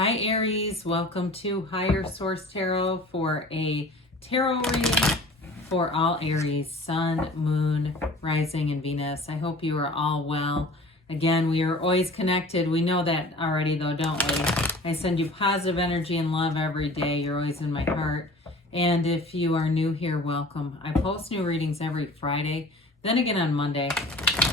Hi Aries, welcome to Higher Source Tarot for a tarot reading for all Aries, Sun, Moon, Rising, and Venus. I hope you are all well. Again, we are always connected. We know that already though, don't we? I send you positive energy and love every day. You're always in my heart. And if you are new here, welcome. I post new readings every Friday, then again on Monday.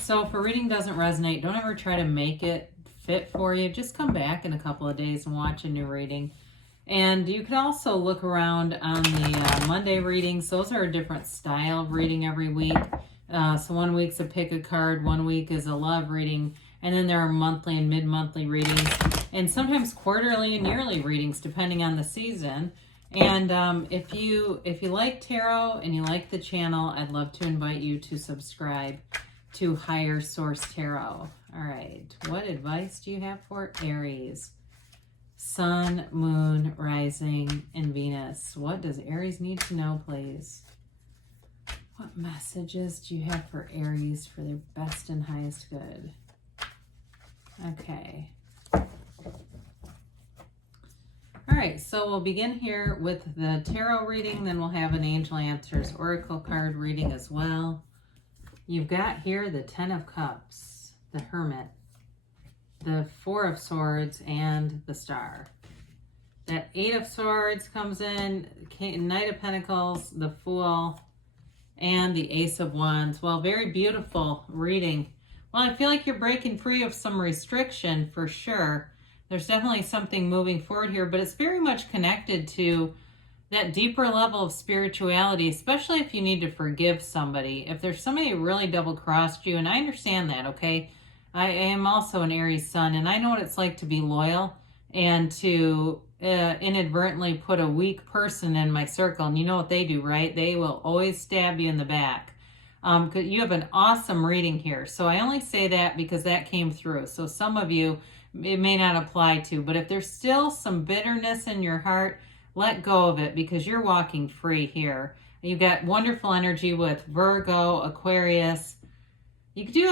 So if a reading doesn't resonate, don't ever try to make it fit for you. Just come back in a couple of days and watch a new reading. And you can also look around on the Monday readings. Those are a different style of reading every week. So one week's a pick a card, one week is a love reading, and then there are monthly and mid-monthly readings, and sometimes quarterly and yearly readings depending on the season. And if you like tarot and you like the channel, I'd love to invite you to subscribe to Higher Source Tarot. All right, what advice do you have for Aries? Sun, Moon, Rising, and Venus. What does Aries need to know, please? What messages do you have for Aries for their best and highest good? Okay. All right, so we'll begin here with the tarot reading, then we'll have an Angel Answers Oracle card reading as well. You've got here the Ten of Cups, the Hermit, the Four of Swords, and the Star. That Eight of Swords comes in, Knight of Pentacles, the Fool, and the Ace of Wands. Well, very beautiful reading. Well, I feel like you're breaking free of some restriction for sure. There's definitely something moving forward here, but it's very much connected to that deeper level of spirituality, especially if you need to forgive somebody. If there's somebody who really double-crossed you, and I understand that, okay? I am also an Aries sun, and I know what it's like to be loyal and to inadvertently put a weak person in my circle. And you know what they do, right? They will always stab you in the back. You have an awesome reading here. So I only say that because that came through. So some of you, it may not apply to, but if there's still some bitterness in your heart, let go of it because you're walking free here. You've got wonderful energy with Virgo, Aquarius. You do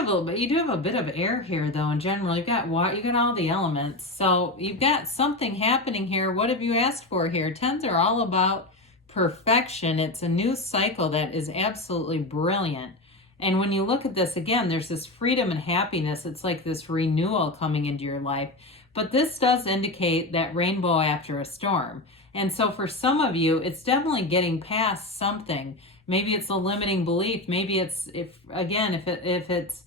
have a bit of air here though in general. You've got water, you got all the elements. So you've got something happening here. What have you asked for here? Tens are all about perfection. It's a new cycle that is absolutely brilliant. And when you look at this again, there's this freedom and happiness. It's like this renewal coming into your life. But this does indicate that rainbow after a storm. And so for some of you, it's definitely getting past something. Maybe it's a limiting belief. Maybe it's, if it's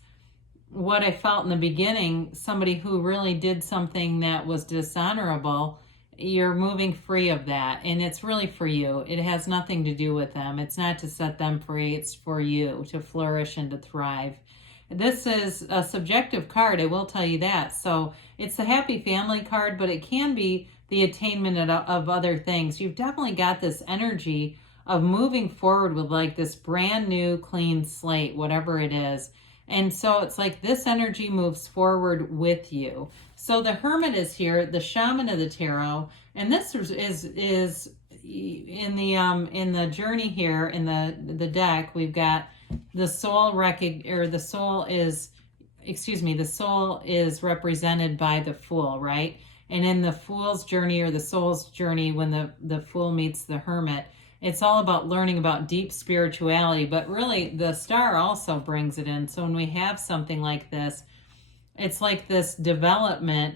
what I felt in the beginning, somebody who really did something that was dishonorable, you're moving free of that. And it's really for you. It has nothing to do with them. It's not to set them free. It's for you to flourish and to thrive. This is a subjective card, I will tell you that. So it's the happy family card, but it can be the attainment of other things. You've definitely got this energy of moving forward with like this brand new clean slate, whatever it is. And so it's like this energy moves forward with you. So the Hermit is here, the Shaman of the Tarot, and this is in the journey here in the deck. We've got the soul the soul is represented by the Fool, right? And in the Fool's journey or the soul's journey, when the Fool meets the Hermit, it's all about learning about deep spirituality, but really the Star also brings it in. So when we have something like this, it's like this development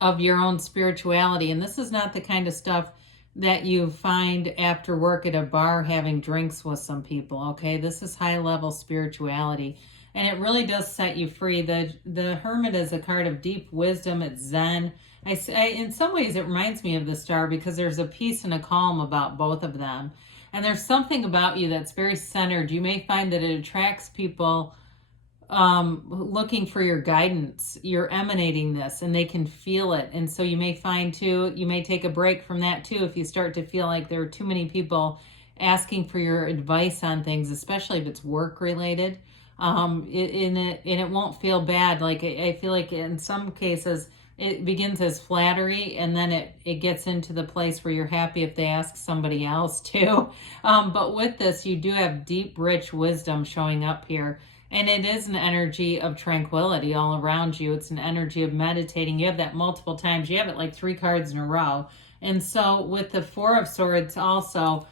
of your own spirituality. And this is not the kind of stuff that you find after work at a bar having drinks with some people, okay? This is high-level spirituality, and it really does set you free. The Hermit is a card of deep wisdom. It's Zen. In some ways, it reminds me of the Star because there's a peace and a calm about both of them. And there's something about you that's very centered. You may find that it attracts people looking for your guidance. You're emanating this and they can feel it. And so you may find too, you may take a break from that too if you start to feel like there are too many people asking for your advice on things, especially if it's work related. And it won't feel bad. Like I feel like in some cases it begins as flattery and then it gets into the place where you're happy if they ask somebody else too. But with this, you do have deep, rich wisdom showing up here. And it is an energy of tranquility all around you. It's an energy of meditating. You have that multiple times. You have it like 3 cards in a row. And so with the Four of Swords also,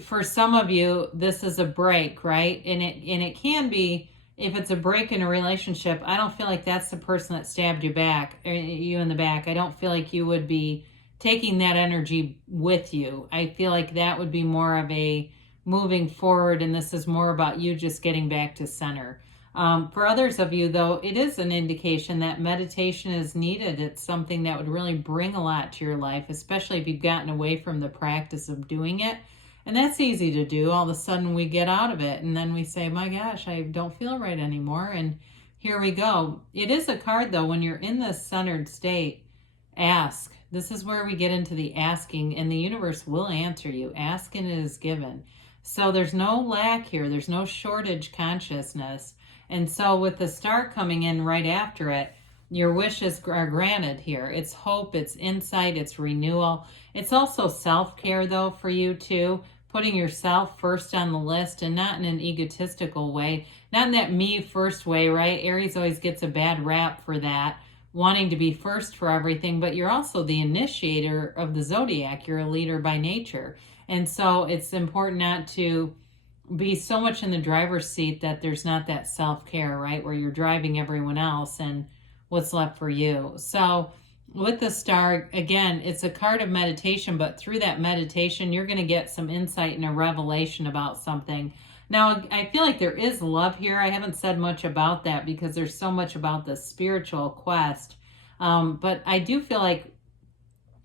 for some of you, this is a break, right? And it can be, if it's a break in a relationship, I don't feel like that's the person that stabbed you in the back. I don't feel like you would be taking that energy with you. I feel like that would be more of a moving forward, and this is more about you just getting back to center. For others of you, though, it is an indication that meditation is needed. It's something that would really bring a lot to your life, especially if you've gotten away from the practice of doing it. And that's easy to do. All of a sudden we get out of it and then we say, my gosh, I don't feel right anymore. And here we go. It is a card, though, when you're in this centered state, ask. This is where we get into the asking, and the universe will answer you. Ask and it is given. So there's no lack here. There's no shortage consciousness. And so with the star coming in right after it, your wishes are granted here. It's hope, it's insight, it's renewal. It's also self-care, though, for you too. Putting yourself first on the list, and not in an egotistical way. Not in that me first way, right? Aries always gets a bad rap for that, wanting to be first for everything, but you're also the initiator of the zodiac. You're a leader by nature. And so it's important not to be so much in the driver's seat that there's not that self-care, right? Where you're driving everyone else and what's left for you. So with the star, again, it's a card of meditation, but through that meditation, you're going to get some insight and a revelation about something. Now, I feel like there is love here. I haven't said much about that because there's so much about the spiritual quest. But I do feel like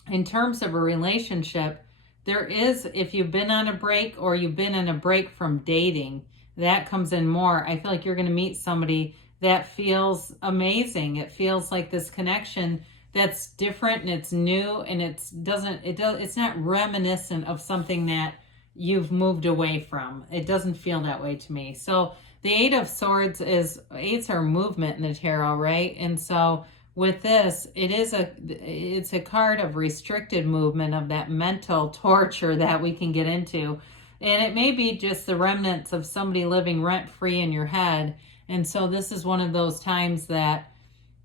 in terms of a relationship, there is, if you've been on a break or you've been in a break from dating, that comes in more. I feel like you're going to meet somebody that feels amazing. It feels like this connection that's different and it's new, and it's not reminiscent of something that you've moved away from. It doesn't feel that way to me. So the Eight of Swords eights are movement in the tarot, right? And so with this, it's a card of restricted movement, of that mental torture that we can get into. And it may be just the remnants of somebody living rent-free in your head. And so this is one of those times that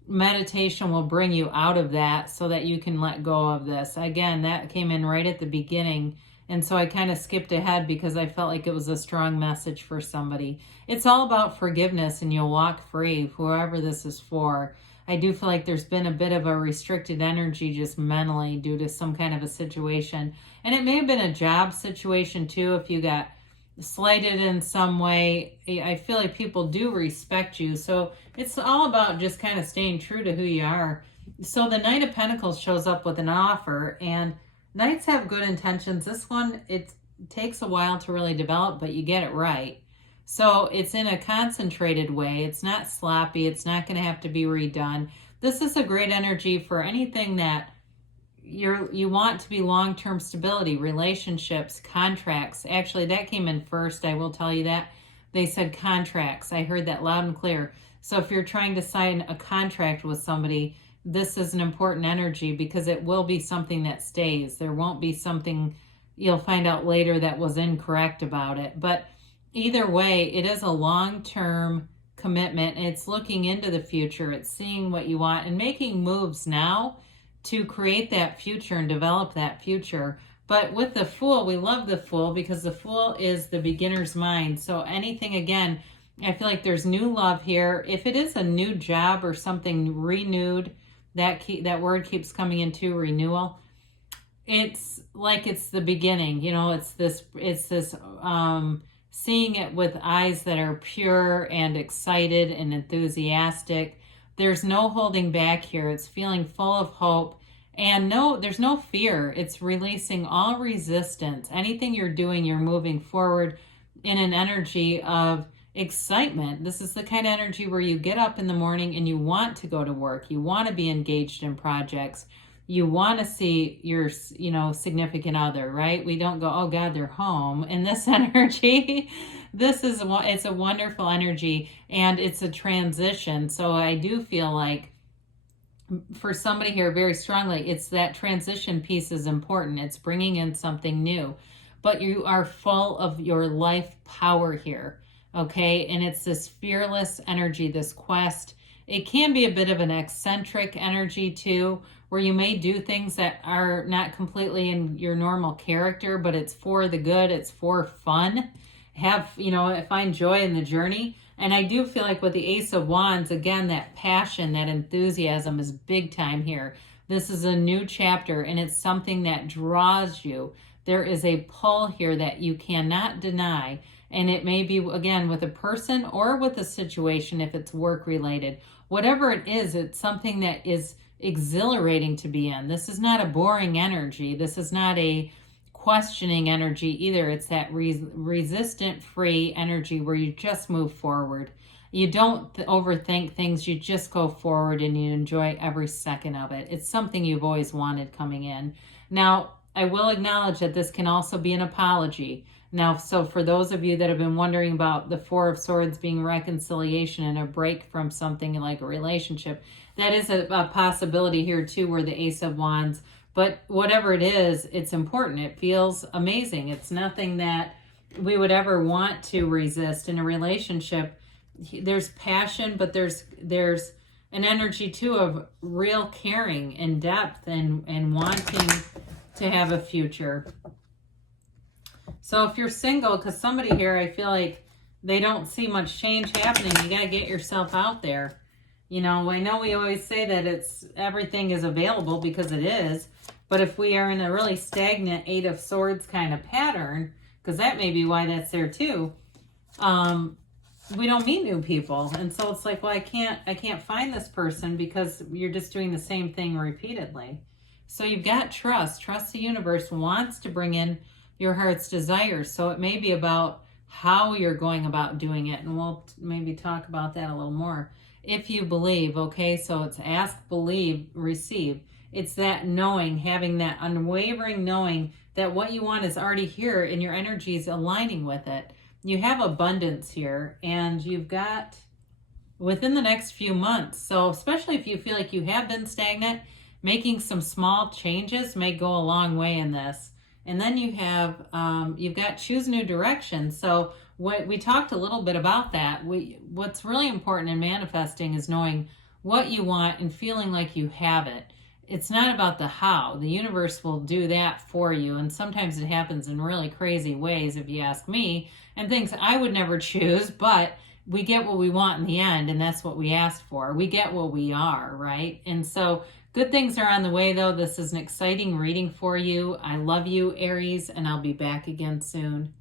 meditation will bring you out of that so that you can let go of this. Again, that came in right at the beginning. And so I kind of skipped ahead because I felt like it was a strong message for somebody. It's all about forgiveness, and you'll walk free, whoever this is for. I do feel like there's been a bit of a restricted energy just mentally due to some kind of a situation. And it may have been a job situation too, if you got slighted in some way. I feel like people do respect you. So it's all about just kind of staying true to who you are. So the Knight of Pentacles shows up with an offer, and Knights have good intentions. This one, it takes a while to really develop, but you get it right. So it's in a concentrated way. It's not sloppy. It's not going to have to be redone. This is a great energy for anything that you want to be long-term stability, relationships, contracts. Actually, that came in first. I will tell you that. They said contracts. I heard that loud and clear. So if you're trying to sign a contract with somebody, this is an important energy because it will be something that stays. There won't be something you'll find out later that was incorrect about it. But either way, it is a long-term commitment. It's looking into the future. It's seeing what you want and making moves now to create that future and develop that future. But with the Fool, we love the Fool because the Fool is the beginner's mind. So anything, again, I feel like there's new love here. If it is a new job or something renewed, that word keeps coming into renewal. It's like it's the beginning, it's this seeing it with eyes that are pure and excited and enthusiastic. There's no holding back here. It's feeling full of hope, and there's no fear. It's releasing all resistance. Anything you're doing, you're moving forward in an energy of excitement. This is the kind of energy where you get up in the morning and you want to go to work. You want to be engaged in projects. You want to see your, significant other, right? We don't go, oh God, they're home. In this energy, it's a wonderful energy, and it's a transition. So I do feel like for somebody here very strongly, it's that transition piece is important. It's bringing in something new, but you are full of your life power here. okay? And it's this fearless energy, this quest. It can be a bit of an eccentric energy too, where you may do things that are not completely in your normal character, but it's for the good, it's for fun. Find joy in the journey. And I do feel like with the Ace of Wands, again, that passion, that enthusiasm is big time here. This is a new chapter, and it's something that draws you. There is a pull here that you cannot deny. And it may be, again, with a person or with a situation if it's work related. Whatever it is, it's something that is exhilarating to be in. This is not a boring energy. This is not a questioning energy either. It's that resistant free energy where you just move forward. You don't overthink things. You just go forward and you enjoy every second of it. It's something you've always wanted coming in. Now, I will acknowledge that this can also be an apology. Now, so for those of you that have been wondering about the Four of Swords being reconciliation and a break from something like a relationship, that is a possibility here too, where the Ace of Wands, but whatever it is, it's important. It feels amazing. It's nothing that we would ever want to resist in a relationship. There's passion, but there's an energy too of real caring and depth and wanting to have a future. So if you're single, because somebody here, I feel like they don't see much change happening. You got to get yourself out there. I know we always say that everything is available because it is. But if we are in a really stagnant Eight of Swords kind of pattern, because that may be why that's there too, we don't meet new people. And so it's like, well, I can't find this person because you're just doing the same thing repeatedly. So you've got trust. Trust the universe wants to bring in your heart's desires. So it may be about how you're going about doing it. And we'll maybe talk about that a little more. If you believe, okay? So it's ask, believe, receive. It's that knowing, having that unwavering knowing that what you want is already here and your energy is aligning with it. You have abundance here, and you've got within the next few months. So especially if you feel like you have been stagnant, making some small changes may go a long way in this. And then you have, you've got choose new direction. So what we talked a little bit about that. What's really important in manifesting is knowing what you want and feeling like you have it. It's not about the how. The universe will do that for you. And sometimes it happens in really crazy ways, if you ask me, and things I would never choose, but we get what we want in the end. And that's what we asked for. We get what we are, right? And so good things are on the way, though. This is an exciting reading for you. I love you, Aries, and I'll be back again soon.